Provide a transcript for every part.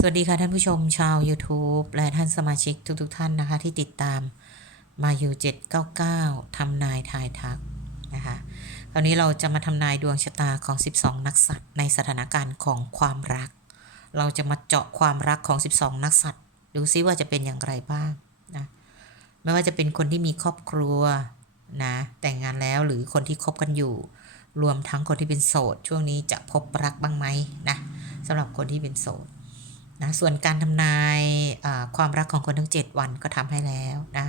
สวัสดีค่ะท่านผู้ชมชาว YouTube และท่านสมาชิกทุกๆทท่านนะคะ ที่ติดตามมาอยู่799ทำนายทายทักนะคะคราวนี้เราจะมาทำนายดวงชะตาของ 12 นักสัตว์ในสถานการณ์ของความรัก เราจะมาเจาะความรักของ 12 นักสัตว์ดูซิว่าจะเป็นอย่างไรบ้างนะไม่ว่าจะเป็นคนที่มีครอบครัวนะแต่งงานแล้วหรือคนที่คบกันอยู่ รวมทั้งคนที่เป็นโสด ช่วงนี้จะพบรักบ้างไหมนะสำหรับคนที่เป็นโสด นะส่วนการทำนายความรักของคนทั้ง 7 วันก็ทำให้แล้วนะ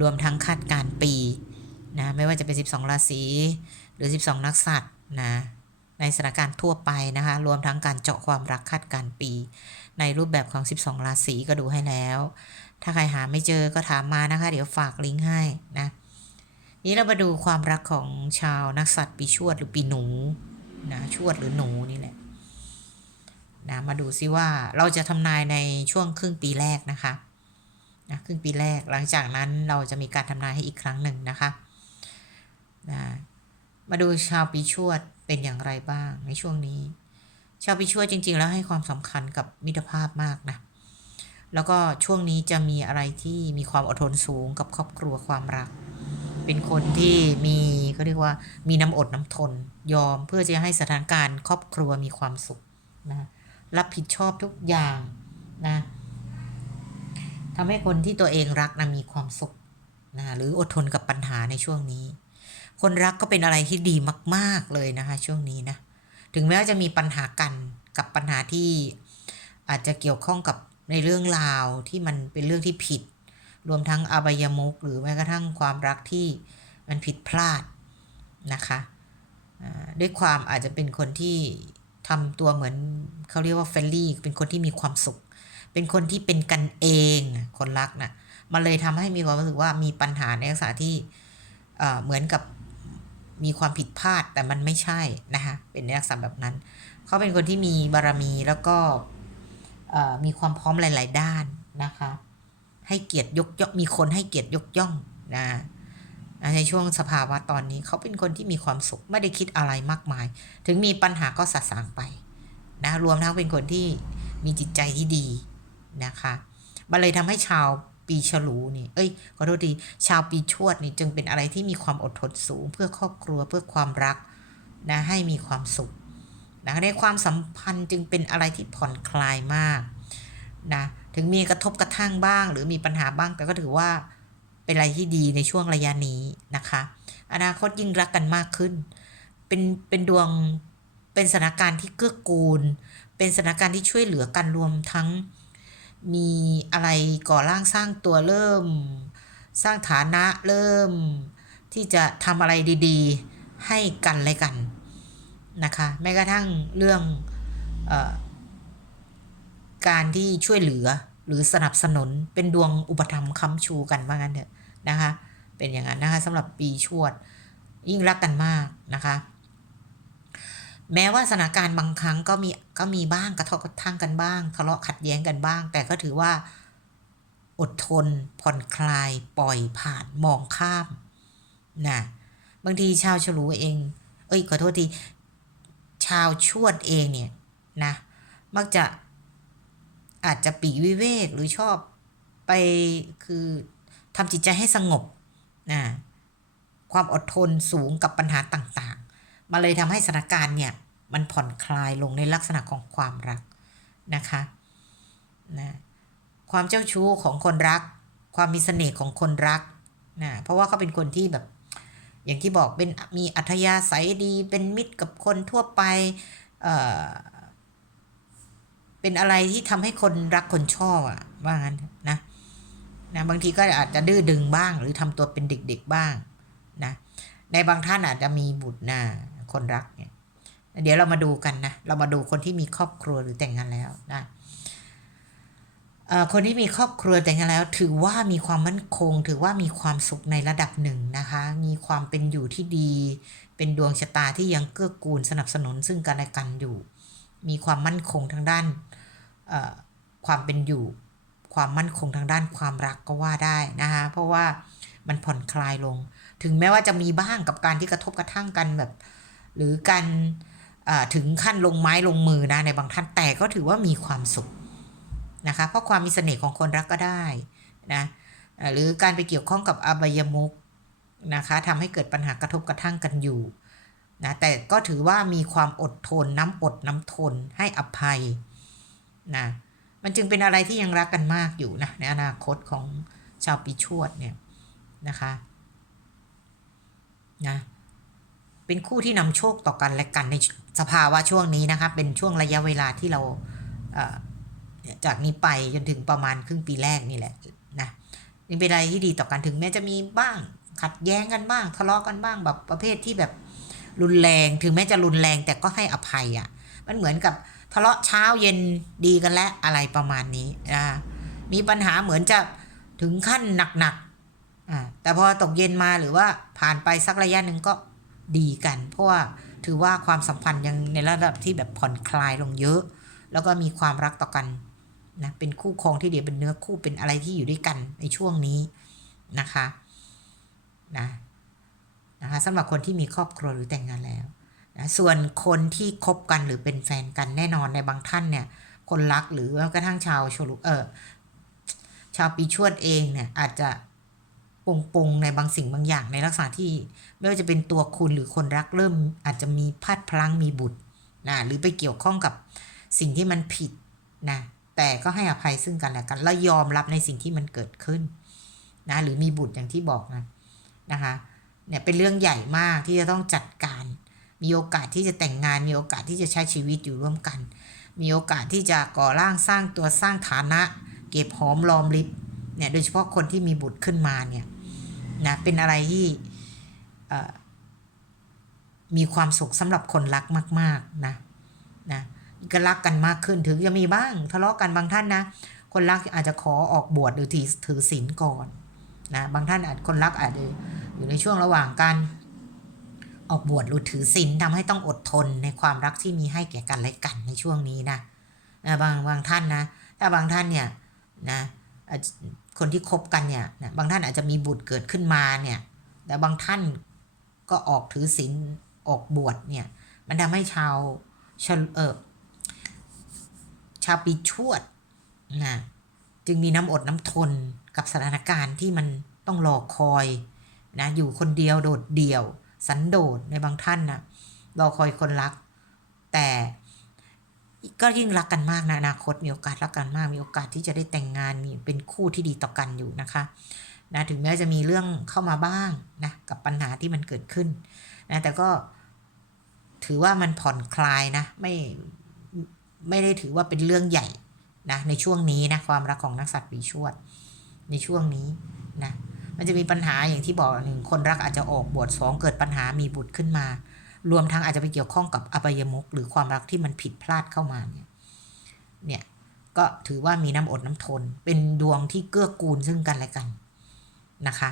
รวมทั้งคาดการปีนะไม่ว่าจะเป็น 12 ราศีหรือ 12 นักสัตว์นะในสถานการณ์ทั่วไปนะคะรวมทั้งการเจาะความรักคาดการปี ในรูปแบบของ 12 ราศีก็ดูให้แล้ว ถ้าใครหาไม่เจอก็ถามมานะคะ เดี๋ยวฝากลิงก์ให้นะนี้เรามาดูความรักของชาวนักสัตว์ปีชวดหรือปีหนูนะชวดหรือหนูนี่แหละ นะมาดูซิว่าเราจะทำนายในช่วงครึ่งปีแรกนะคะนะครึ่งปีแรกหลังจากนั้นเราจะมีการทำนายให้อีกครั้งหนึ่งนะคะนะมาดูชาวปีชวดเป็นอย่างไรบ้างในช่วงนี้ ชาวปีชวดจริง ๆ แล้วให้ความสำคัญกับมิตรภาพมากนะแล้วก็ช่วงนี้จะมีอะไรที่มีความอดทนสูงกับครอบครัวความรัก เป็นคนที่มีเขาเรียกว่ามีน้ำอดน้ำทน ยอมเพื่อจะให้สถานการณ์ครอบครัวมีความสุขนะ รับผิดชอบทุกอย่างนะทำให้คนที่ตัวเองรักนะมีความสุขนะหรืออดทนกับปัญหาในช่วงนี้ คนรักก็เป็นอะไรที่ดีมาก ๆเลยนะคะ ช่วงนี้นะถึงแม้ว่าจะมีปัญหากันกับปัญหาที่อาจจะเกี่ยวข้องกับในเรื่องราวที่มันเป็นเรื่องที่ผิด รวมทั้งอบายมุกหรือแม้กระทั่งความรักที่มันผิดพลาดนะคะด้วยความอาจจะเป็นคนที่ ทำตัวเหมือนเขาเรียกว่าเฟลลี่ เป็นคนที่มีความสุข เป็นคนที่เป็นกันเองคนรักนะ่ะมันเลยทำให้มีความรู้สึกว่ามีปัญหาในลักษณะที่เหมือนกับมีความผิดพลาดแต่มันไม่ใช่นะคะเป็นในลักษณะแบบนั้น เขาเป็นคนที่มีบารมีแล้วก็มีความพร้อมหลาย ๆ ด้านนะคะ ให้เกียรติยกย่องมีคนให้เกียรติยกย่องนะ ในช่วงสภาวะตอนนี้เขาเป็นคนที่มีความสุขไม่ได้คิดอะไรมากมาย ถึงมีปัญหาก็สะสางไปนะรวมทั้งเป็นคนที่มีจิตใจที่ดีนะคะมันเลยทำให้ชาวปีฉลูนี่ เอ้ยขอโทษทีชาวปีชวดนี่จึงเป็นอะไรที่มีความอดทนสูง เพื่อครอบครัวเพื่อความรักนะให้มีความสุขนะในความสัมพันธ์จึงเป็นอะไรที่ผ่อนคลายมากนะถึงมีกระทบกระทั่งบ้าง หรือมีปัญหาบ้างแต่ก็ถือว่า เป็นอะไรที่ดีในช่วงระยะนี้นะคะ อนาคตยิ่งรักกันมากขึ้น เป็นเป็นดวงเป็นสถานการณ์ที่เกื้อกูล เป็นสถานการณ์ที่ช่วยเหลือกันรวมทั้ง มีอะไรก่อร่างสร้างตัวเริ่ม สร้างฐานะเริ่ม ที่จะทำอะไรดีๆ ให้กันและกันนะคะแม้กระทั่งเรื่องอการที่ช่วยเหลือหรือสนับสนุนเป็นดวงอุปธรรมค้ำชูกันว่างั้นเถอะ นะคะ เป็นอย่างนั้นนะคะสำหรับปีชวด ยิ่งรักกันมากนะคะ แม้ว่าสถานการณ์บางครั้งก็มีก็มีบ้างกระทบกระทั่งกันบ้าง ทะเลาะขัดแย้งกันบ้าง แต่ก็ถือว่า อดทน ผ่อนคลาย ปล่อยผ่านมองข้ามนะบางทีชาวฉลูเอง เอ้ยขอโทษทีชาวชวดเองเนี่ยนะมักจะอาจจะปีวิเวกหรือชอบไปคือ ทำจิตใจให้สงบนะความอดทนสูงกับปัญหาต่างๆ มาเลยทำให้สถานการณ์เนี่ย มันผ่อนคลายลงในลักษณะของความรักนะคะนะความเจ้าชู้ของคนรัก ความมีเสน่ห์ของคนรักนะเพราะว่าเขาเป็นคนที่แบบ อย่างที่บอกเป็นมีอัธยาศัยดี เป็นมิตรกับคนทั่วไปเป็นอะไรที่ทำให้คนรักคนชอบอะว่างั้นนะ นะบางทีก็อาจจะดื้อดึงบ้าง หรือทำตัวเป็นเด็กๆบ้างนะในบางท่านอาจจะมีบุตรนะคนรักเนี่ยเดี๋ยวเรามาดูกันนะ เรามาดูคนที่มีครอบครัวหรือแต่งงานแล้วนะคนที่มีครอบครัวแต่งงานแล้ว ถือว่ามีความมั่นคง ถือว่ามีความสุขในระดับหนึ่งนะคะ มีความเป็นอยู่ที่ดี เป็นดวงชะตาที่ยังเกื้อกูลสนับสนุนซึ่งกันและกันอยู่ มีความมั่นคงทางด้านความเป็นอยู่ ความมั่นคงทางด้านความรักก็ว่าได้นะคะเพราะว่ามันผ่อนคลายลง ถึงแม้ว่าจะมีบ้างกับการที่กระทบกระทั่งกันแบบ หรือการถึงขั้นลงไม้ลงมือนะในบางท่านแต่ก็ถือว่ามีความสุขนะคะเพราะความมีเสน่ห์ของคนรักก็ได้นะหรือการไปเกี่ยวข้องกับอบายมุกนะคะทำให้เกิดปัญหากระทบกระทั่งกันอยู่นะแต่ก็ถือว่ามีความอดทนน้ำอดน้ำทนให้อภัยนะ มันจึงเป็นอะไรที่ยังรักกันมากอยู่นะในอนาคตของชาวปีชวดเนี่ยนะคะนะเป็นคู่ที่นำโชคต่อกันและกันในสภาวะช่วงนี้นะคะเป็นช่วงระยะเวลาที่เราจากนี้ไปจนถึงประมาณครึ่งปีแรกนี่แหละนะนี่เป็นอะไรที่ดีต่อกันถึงแม้จะมีบ้าง ขัดแย้งกันบ้างทะเลาะกันบ้างแบบประเภทที่แบบรุนแรง ถึงแม้จะรุนแรงแต่ก็ให้อภัยอะ่ะ มันเหมือนกับ ทะเลาะเช้าเย็นดีกันแล้วอะไรประมาณนี้นะมีปัญหาเหมือนจะถึงขั้นหนักๆอ่าแต่พอตกเย็นมาหรือว่าผ่านไปสักระยะหนึ่งก็ดีกัน เพราะว่าถือว่าความสัมพันธ์ยังในระดับที่แบบผ่อนคลายลงเยอะ แล้วก็มีความรักต่อกันนะเป็นคู่ครองที่เดียวเป็นเนื้อคู่เป็นอะไรที่อยู่ด้วยกันในช่วงนี้นะคะนะนะคะสำหรับคนที่มีครอบครัวหรือแต่งงานแล้ว นะส่วนคนที่คบกันหรือเป็นแฟนกันแน่นอนในบางท่านเนี่ย คนรักหรือแม้กระทั่งชาวชลุเออชาวปีชวดเองเนี่ยอาจจะปงปงๆในบางสิ่งบางอย่างในลักษณะที่ ไม่ว่าจะเป็นตัวคุณหรือคนรักเริ่ม อาจจะมีพลาดพลั้งมีบุตรนะหรือไปเกี่ยวข้องกับสิ่งที่มันผิดนะแต่ก็ให้อภัยซึ่งกันและกัน แล้วยอมรับในสิ่งที่มันเกิดขึ้นนะหรือมีบุตรอย่างที่บอกนะนะคะเนี่ยเป็นเรื่องใหญ่มากที่จะต้องจัดการ มีโอกาสที่จะแต่งงานมีโอกาสที่จะใช้ชีวิตอยู่ร่วมกัน มีโอกาสที่จะก่อร่างสร้างตัวสร้างฐานะ เก็บหอมรอมริบเนี่ยโดยเฉพาะคนที่มีบุตรขึ้นมาเนี่ยนะเป็นอะไรที่เอ่อมีความสุขสำหรับคนรักมาก ๆนะนะก็รักกันมากขึ้นถึงจะมีบ้างทะเลาะกันบางท่านนะคนรักอาจจะขอออกบวชหรือถือถือศีลก่อนนะบางท่านอาจคนรักอาจจะอยู่ในช่วงระหว่างการ ออกบวชหรือถือศีลทำให้ต้องอดทนในความรักที่มีให้แก่กันและกันในช่วงนี้นะบางบางท่านนะถ้าบางท่านเนี่ยนะคนที่คบกันเนี่ยบางท่านอาจจะมีบุตรเกิดขึ้นมาเนี่ยแต่บางท่านก็ออกถือศีลออกบวชเนี่ย มันทำให้ชาวชาเออชาวปีชวดนะจึงมีน้ำอดน้ำทนกับสถานการณ์ที่มันต้องรอคอยนะอยู่คนเดียวโดดเดี่ยว สันโดษในบางท่านนะรอคอยคนรัก แต่ก็ยิ่งรักกันมากนะอนาคตมีโอกาสรักกันมาก มีโอกาสที่จะได้แต่งงานมีเป็นคู่ที่ดีต่อกันอยู่นะคะนะถึงแม้จะมีเรื่องเข้ามาบ้างนะกับปัญหาที่มันเกิดขึ้นนะแต่ก็ถือว่ามันผ่อนคลายนะไม่ไม่ได้ถือว่าเป็นเรื่องใหญ่นะในช่วงนี้นะความรักของนักสัตว์ปีชวดในช่วงนี้นะ มันจะมีปัญหาอย่างที่บอกหนึ่งคนรักอาจจะออกบวชสองเกิดปัญหามีบุตรขึ้นมา รวมทั้งอาจจะไปเกี่ยวข้องกับอบายมุกหรือความรักที่มันผิดพลาดเข้ามาเนี่ยเนี่ยก็ถือว่ามีน้ำอดน้ำทน เป็นดวงที่เกื้อกูลซึ่งกันและกันนะคะ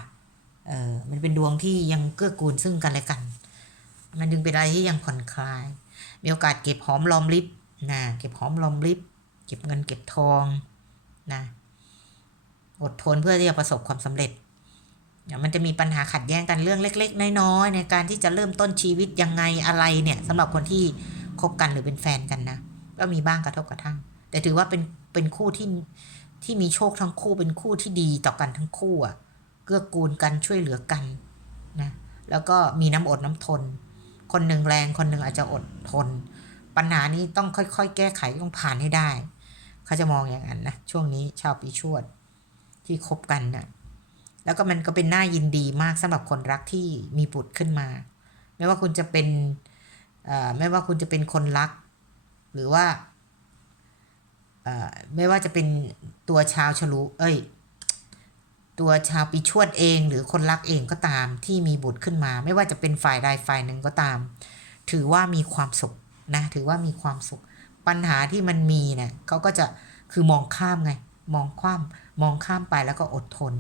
เออมันเป็นดวงที่ยังเกื้อกูลซึ่งกันและกัน มันจึงเป็นอะไรที่ยังผ่อนคลาย มีโอกาสเก็บหอมรอมริบนะเก็บหอมรอมริบเก็บเงินเก็บทองนะอดทนเพื่อที่จะประสบความสำเร็จ มันจะมีปัญหาขัดแย้งกันเรื่องเล็ก ๆ น้อยๆในการที่จะเริ่มต้นชีวิตยังไงอะไรเนี่ยสำหรับคนที่คบกันหรือเป็นแฟนกันนะก็มีบ้างกระทบกระทั่ง แต่ถือว่าเป็นเป็นคู่ที่ที่มีโชคทั้งคู่เป็นคู่ที่ดีต่อกันทั้งคู่อะเกื้อกูลกันช่วยเหลือกันนะแล้วก็มีน้ำอดน้ำทน คนหนึ่งแรงคนหนึ่งอาจจะอดทน ปัญหานี้ต้องค่อยๆ แก้ไขต้องผ่านให้ได้ เขาจะมองอย่างนั้นนะช่วงนี้ชาวปีชวดที่คบกันนะ่ะ แล้วก็มันก็เป็นหน่ายินดีมากสำหรับคนรักที่มีบุตรขึ้นมา ไม่ว่าคุณจะเป็นไม่ว่าคุณจะเป็นคนรัก หรือว่าไม่ว่าจะเป็นตัวชาวฉลูเอ้ย ตัวชาวปีชวดเองหรือคนรักเองก็ตามที่มีบุตรขึ้นมา ไม่ว่าจะเป็นฝ่ายใดฝ่ายหนึ่งก็ตาม ถือว่ามีความสุขนะถือว่ามีความสุข ปัญหาที่มันมีเนี่ยเขาก็จะคือมองข้ามไง มองข้ามมองข้ามไปแล้วก็อดทน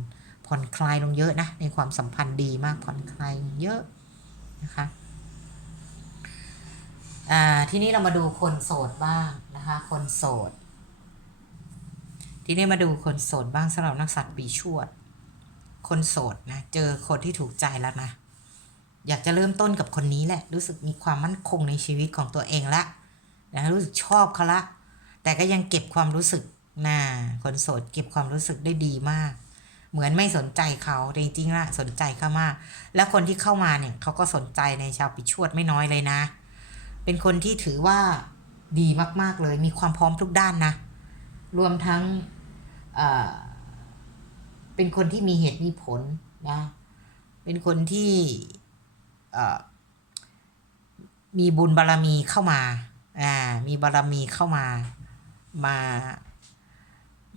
ผ่อนคลายลงเยอะนะ ในความสัมพันธ์ดีมากผ่อนคลายเยอะนะคะทีนี้เรามาดูคนโสดบ้างนะคะ คนโสด ทีนี้มาดูคนโสดบ้างสำหรับนักสัตว์ปีชวด คนโสดนะ เจอคนที่ถูกใจแล้วนะ อยากจะเริ่มต้นกับคนนี้แหละ รู้สึกมีความมั่นคงในชีวิตของตัวเองละนะรู้สึกชอบเขาละ แต่ก็ยังเก็บความรู้สึกน่าคนโสดเก็บความรู้สึกได้ดีมาก เหมือนไม่สนใจเขาแต่จริงๆละสนใจเขามาก แล้วคนที่เข้ามาเนี่ยเขาก็สนใจในชาวปิชวดไม่น้อยเลยนะ เป็นคนที่ถือว่าดีมากๆเลย มีความพร้อมทุกด้านนะ รวมทั้งเเป็นคนที่มีเหตุมีผลนะ เป็นคนที่มีบุญบารรมีเข้ามา อ่า มีบารรมีเข้ามา มา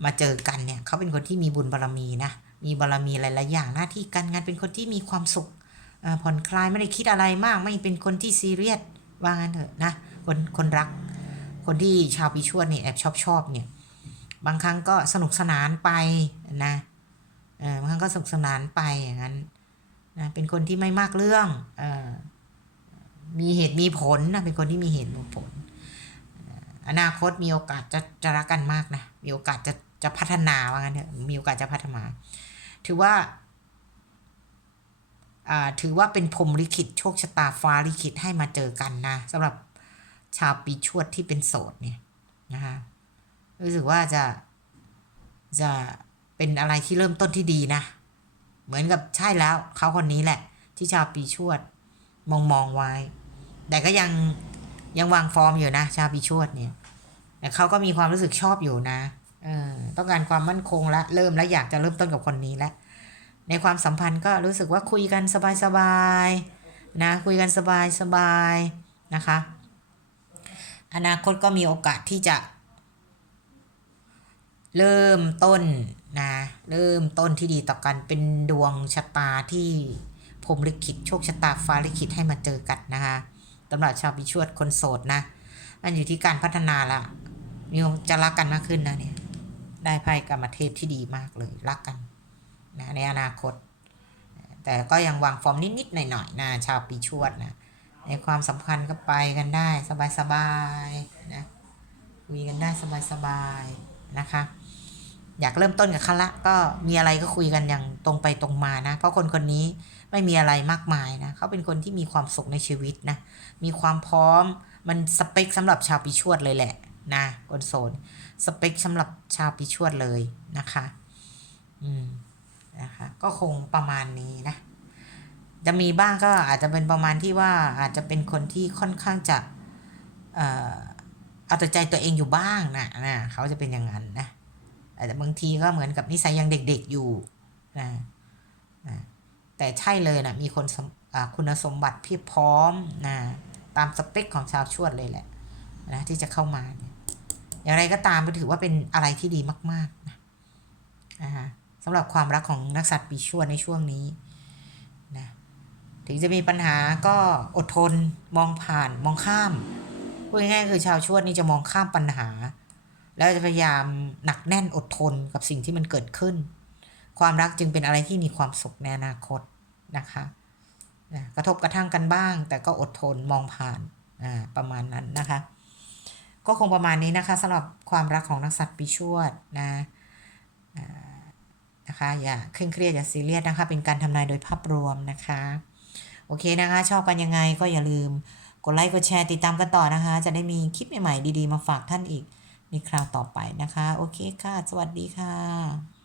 มาเจอกันเนี่ย เขาเป็นคนที่มีบุญบารรมีนะ มีบารรมีหลายๆอย่างหน้าที่การงานเป็นคนที่มีความสุขผ่อนคลายไม่ได้คิดอะไรมาก ไม่เป็นคนที่ซีเรียสว่างั้นเถอะนะคนคนรัก คนที่ชาวปีชวดเนี่ยแอบชอบชอบเนี่ยบางครั้งก็สนุกสนานไปนะเออบางครั้งก็สนุกสนานไปอย่างนั้นนะเป็นคนที่ไม่มากเรื่องเออมีเหตุมีผลนะเป็นคนที่มีเหตุมีผล อนาคตมีโอกาสจะจะรักกันมากนะมีโอกาสจะจะพัฒนาว่างั้นเถอะมีโอกาสจะพัฒนา ถือว่าอ่าถือว่าเป็นพรมลิขิตโชคชะตาฟ้าลิขิตให้มาเจอกันนะสำหรับชาวปีชวดที่เป็นโสดเนี่ยนะคะรู้สึกว่าจะจะเป็นอะไรที่เริ่มต้นที่ดีนะ เหมือนกับใช่แล้วเขาคนนี้แหละ ที่ชาวปีชวดมองมองไว้ แต่ก็ยังยังวางฟอร์มอยู่นะ ชาวปีชวดเนี่ย แต่เขาก็มีความรู้สึกชอบอยู่นะ ต้องการความมั่นคงและเริ่มแล้วอยากจะเริ่มต้นกับคนนี้แล้วในความสัมพันธ์ก็รู้สึกว่าคุยกันสบายๆนะคุยกันสบายๆนะคะ อนาคตก็มีโอกาสที่จะ เริ่มต้นนะเริ่มต้นที่ดีต่อกันเป็นดวงชะตาที่พรหมลิขิตโชคชะตาฟ้าลิขิตให้มาเจอกันนะคะสำหรับชาวพิชวดคนโสดนะ มันอยู่ที่การพัฒนาละมีจะรักกันมากขึ้นนะเนี่ย ได้ไพ่กรรมเทพที่ดีมากเลยรักกันนะในอนาคต แต่ก็ยังวางฟอร์มนิด ๆ หน่อย ๆ นะ ชาวปีชวดนะ ในความสำคัญก็ไปกันได้สบาย ๆ นะคุยกันได้สบาย ๆ นะคะ อยากเริ่มต้นกับเขาละก็มีอะไรก็คุยกันอย่างตรงไปตรงมานะ เพราะคนคนนี้ไม่มีอะไรมากมายนะ เขาเป็นคนที่มีความสุขในชีวิตนะ มีความพร้อมมันสเปคสำหรับชาวปีชวดเลยแหละนะคนโสด สเปคสำหรับชาวปีชวดเลยนะคะ อืมนะคะ ก็คงประมาณนี้นะ จะมีบ้างก็อาจจะเป็นประมาณที่ว่าอาจจะเป็นคนที่ค่อนข้างจะเอ่อเอาแต่ใจตัวเองอยู่บ้างนะนะเขาจะเป็นอย่างนั้นนะแต่บางทีก็เหมือนกับนิสัยยังเด็กๆอยู่นะนะแต่ใช่เลยนะมีคนสมคุณสมบัติเพียบพร้อมนะตามสเปคของชาวชวดเลยแหละนะที่จะเข้ามาเนี่ย อย่างไรก็ตามก็ถือว่าเป็นอะไรที่ดีมากๆนะนะคะสำหรับความรักของนักสัตว์ปีชวดในช่วงนี้นะถึงจะมีปัญหาก็อดทนมองผ่านมองข้ามพูดง่ายๆคือชาวชวดนี่จะมองข้ามปัญหา แล้วจะพยายามหนักแน่นอดทนกับสิ่งที่มันเกิดขึ้น ความรักจึงเป็นอะไรที่มีความสุขในอนาคตนะคะนะกระทบกระทั่งกันบ้าง แต่ก็อดทนมองผ่านอ่าประมาณนั้นนะคะ ก็คงประมาณนี้นะคะสำหรับความรักของนักสัตว์ปีชวดนะนะคะอย่าเคร่งเครียดอย่าซีเรียสนะคะ เป็นการทำนายโดยภาพรวมนะคะ โอเคนะคะ ชอบกันยังไงก็อย่าลืมกดไลค์กดแชร์ติดตามกันต่อนะคะ จะได้มีคลิปใหม่ๆดีๆ มาฝากท่านอีกในคราวต่อไปนะคะ โอเคค่ะ สวัสดีค่ะ